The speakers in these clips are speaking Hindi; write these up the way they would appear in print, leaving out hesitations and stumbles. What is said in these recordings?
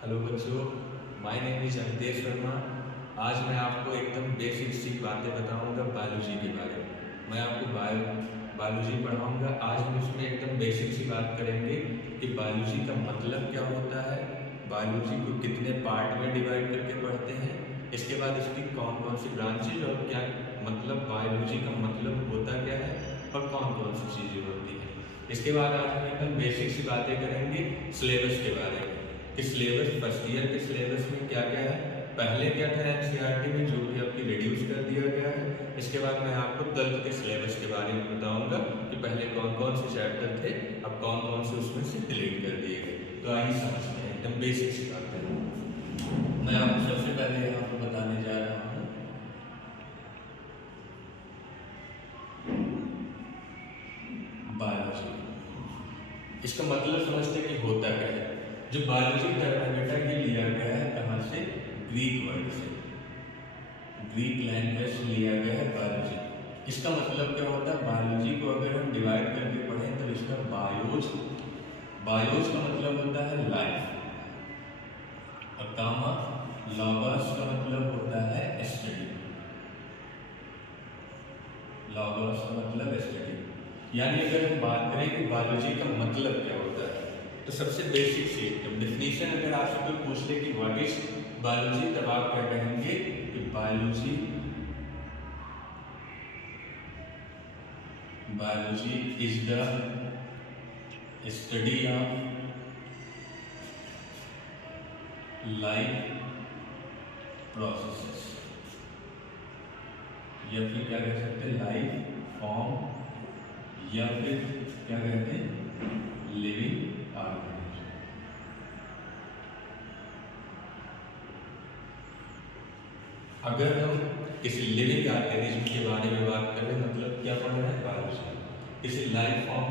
हेलो बच्चों, my name is Amitesh Verma. आज मैं आपको एकदम बेसिक सी बातें बताऊंगा बायोलॉजी के बारे में। मैं आपको बायोलॉजी पढ़ाऊंगा। आज हम इसमें एकदम बेसिक सी बात करेंगे कि बायोलॉजी का मतलब क्या होता है, बायोलॉजी को कितने पार्ट में डिवाइड करके पढ़ते हैं, इसके बाद इसकी कौन कौन सी ब्रांचेज और क्या मतलब बायोलॉजी का मतलब होता क्या है और कौन कौन सी चीज़ें होती हैं। इसके बाद आज हम एकदम बेसिक सी बातें करेंगे सिलेबस के बारे में कि सिलेबस फर्स्ट ईयर के सिलेबस में क्या क्या है। पहले क्या था एनसीईआरटी में, जो भी आपकी रिड्यूस कर दिया गया है। इसके बाद मैं आपको 12th के सिलेबस के बारे में बताऊंगा कि पहले कौन कौन से चैप्टर थे, अब कौन कौन से उसमें से डिलीट कर दिए गए। तो आइए समझते हैं एकदम बेसिक सी बात है। मैं आपको सबसे पहले यहाँ पर बताने जा रहा हूँ बायोलॉजी। इसका मतलब समझते कि होता क्या है। जो बायोलॉजी टर्म है बेटा, ये लिया गया है कहाँ से? ग्रीक वर्ड से, ग्रीक लैंग्वेज से लिया गया है बायोलॉजी। इसका मतलब क्या होता है? बायोलॉजी को अगर हम डिवाइड करके पढ़ें तो इसका बायोज, बायोज का मतलब होता है लाइफ, और कामा लॉगस का मतलब होता है स्टडी। लॉगस का मतलब स्टडी। यानी अगर हम बात करें कि बायोलॉजी का मतलब क्या होता है, तो सबसे बेसिक सी एकदम डेफिनेशन अगर आपसे कोई पूछ ले कि व्हाट इज बायोलॉजी, तब आप क्या कहेंगे कि biology is the study of life processes, या फिर क्या कह सकते हैं लाइफ फॉर्म, या फिर क्या कहते हैं लिविंग ऑर्गेनिज्म। अगर हम किसी लिविंग ऑर्गेनिज्म के बारे में बात करें, मतलब क्या पढ़ रहे हैं बायोलॉजी। किसी लाइफ फॉर्म,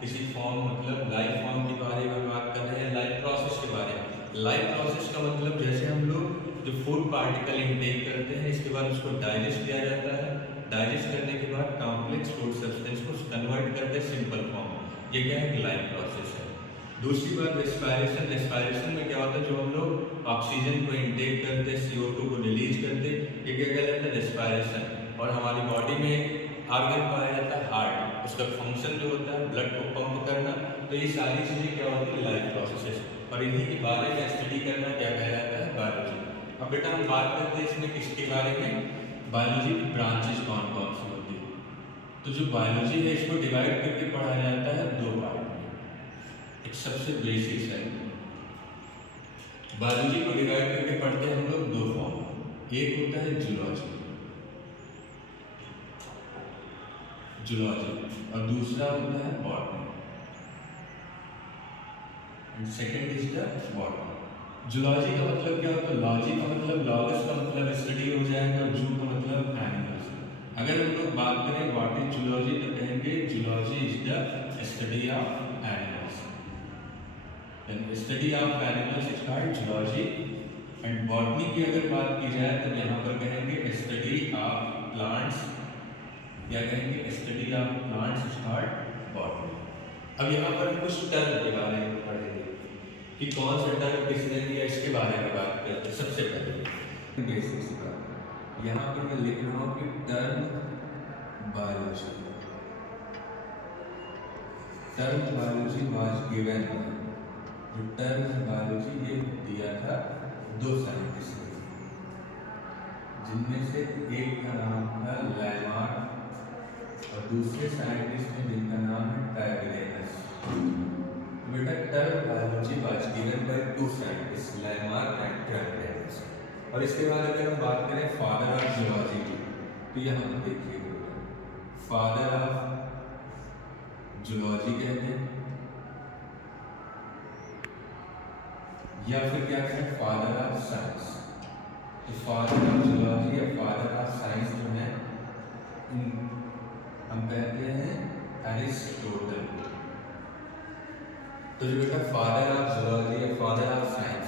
किसी फॉर्म मतलब लाइफ फॉर्म के बारे में बात कर रहे हैं, लाइफ प्रोसेस के बारे में। लाइफ प्रोसेस का मतलब जैसे हम लोग जो फूड पार्टिकल इनटेक करते हैं, इसके बाद उसको डाइजेस्ट किया जाता है, डाइजेस्ट करने के बाद कॉम्प्लेक्स फूड सब्सटेंस को कन्वर्ट करते हैं सिंपल फॉर्म में। ये क्या है? लाइफ प्रोसेस है। दूसरी बात रेस्पायरेशन। रेस्पायरेशन में क्या होता है? जो हम लोग ऑक्सीजन को इनटेक करते हैं, CO2 को रिलीज करते, ये क्या कहलाता है? रेस्पायरेशन। और हमारी बॉडी में ऑर्गन पाया जाता है हार्ट, उसका फंक्शन जो होता है ब्लड को पंप करना। तो ये सारी चीज़ें क्या होती है? Life process. और इन्हीं के बारे में स्टडी करना क्या कहलाता है? बायोलॉजी। अब बेटा हम बात करते हैं इसमें किसके बारे में, बायोलॉजी की ब्रांचेज कौन कौन सी होती है। तो जो बायोलॉजी है इसको डिवाइड करके पढ़ा जाता है दो पार्ट में। एक सबसे बेसिक है, बायोलॉजी को डिवाइड करके पढ़ते हैं हम लोग दो फॉर्म में। एक होता है जूलॉजी, जूलॉजी, और दूसरा होता है botany. And second is the botany. Zoology का मतलब क्या होता है? लॉजी का मतलब लॉगस का मतलब स्टडी हो जाएगा, और जू का मतलब एनिमल्स। अगर हम लोग बात करें व्हाट इज जूलॉजी, तो कहेंगे zoology is the study of animals. Study of animals is called zoology. And botany की अगर बात की जाए तो यहाँ पर कहेंगे स्टडी ऑफ प्लांट्स, या कहेंगे study of plants is called botany. अब यहाँ पर हम कुछ टर्म के बारे में पढ़ेंगे कि कौन सा टर्म किसने दिया, इसके बारे में बात करते हैं। सबसे पहले बेसिक सी बात, यहाँ पर मैं लिख रहा हूँ कि term biology, term biology was given. जो टर्म बायोलॉजी ये दिया था दो साइंटिस्ट ने, जिनमें से एक का नाम था लैमार्क और दूसरे साइंटिस्ट ने जिनका नाम है टैबलेनस। बेटा term biology was given by two scientist, Lamarck and टैबलेनस। और इसके बाद अगर हम बात करें फादर ऑफ जूलॉजी की, तो यहाँ पर देखिए फादर ऑफ जूलॉजी कहते हैं, या फिर क्या कहते हैं फादर ऑफ साइंस। तो फादर ऑफ जूलॉजी या फादर ऑफ साइंस जो है हम कहते हैं एरिस्टोटल। तो जो बेटा फादर ऑफ जूलॉजी या फादर ऑफ साइंस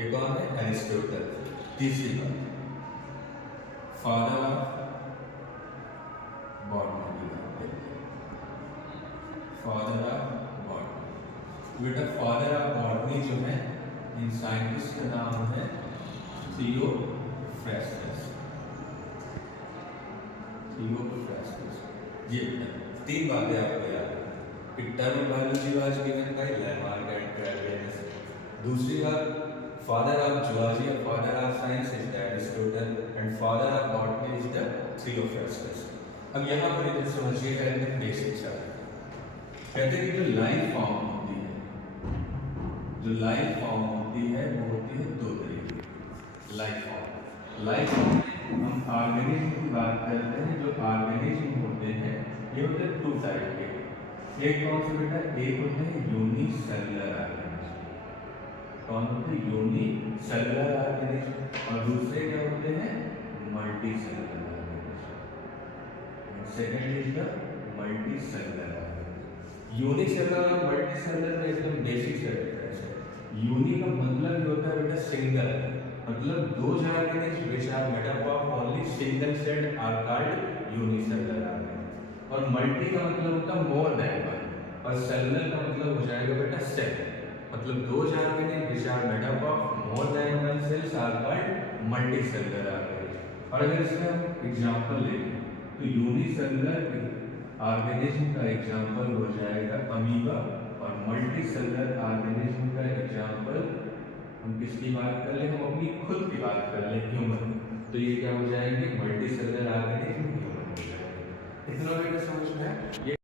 ये कौन है? एरिस्टोटल। तीसरी बात फादर ऑफ बॉटनी की बात करते हैं, फादर ऑफ बॉटनी। तो बेटा फादर ऑफ बॉटनी जो है इन साइंटिस्ट का नाम है थियोफ्रास्टस। ये तीन बातें आपको याद है कि term biology was given by Lamarck and क्रेवियस। दूसरी बात, फादर ऑफ जूलॉजी और father of science is Aristotle and father of botany is the Theophrastus. अब यहाँ पर इधर समझिएगा एकदम बेसिक सा, कहते हैं कि जो लाइफ फॉर्म होती है, जो लाइफ फॉर्म होती है वो होती है दो तरीके की लाइफ फॉर्म हम ऑर्गेनिज्म की बात करते हैं। जो ऑर्गेनिज्म होते हैं ये होते हैं टू टाइप के। एक कौन से बेटा, एक होते हैं यूनिसेलुलर ऑर्गेनिज्म। कौन होते हैं? Unicellular organism. और दूसरे क्या होते हैं? Multicellular organism. Second is the multicellular organism. Unicellular और मल्टीसेलुलर में एकदम बेसिक से डिफरेंस है। यूनि का मतलब ये होता है बेटा सिंगल, मतलब दो organism which are made up of only single cell are called unicellular organism। और मल्टी का मतलब होता है मोर देन वन, और सेलुलर का मतलब हो जाएगा बेटा सेल, मतलब दो organism which are made up of more than one cells are called multicellular organism। और अगर इसका हम एग्जांपल लें तो यूनिसेलुलर ऑर्गेनिज्म का एग्जांपल हो जाएगा अमीबा, और मल्टीसेलुलर ऑर्गेनिज्म का एग्जांपल हम किसकी बात कर ले, हम अपनी खुद की बात कर ले, ह्यूमन। तो ये क्या हो जाएंगे? मल्टीसेलुलर ऑर्गेनिज्म ह्यूमन हो जाएंगे। इतना बेटा समझ में है? ये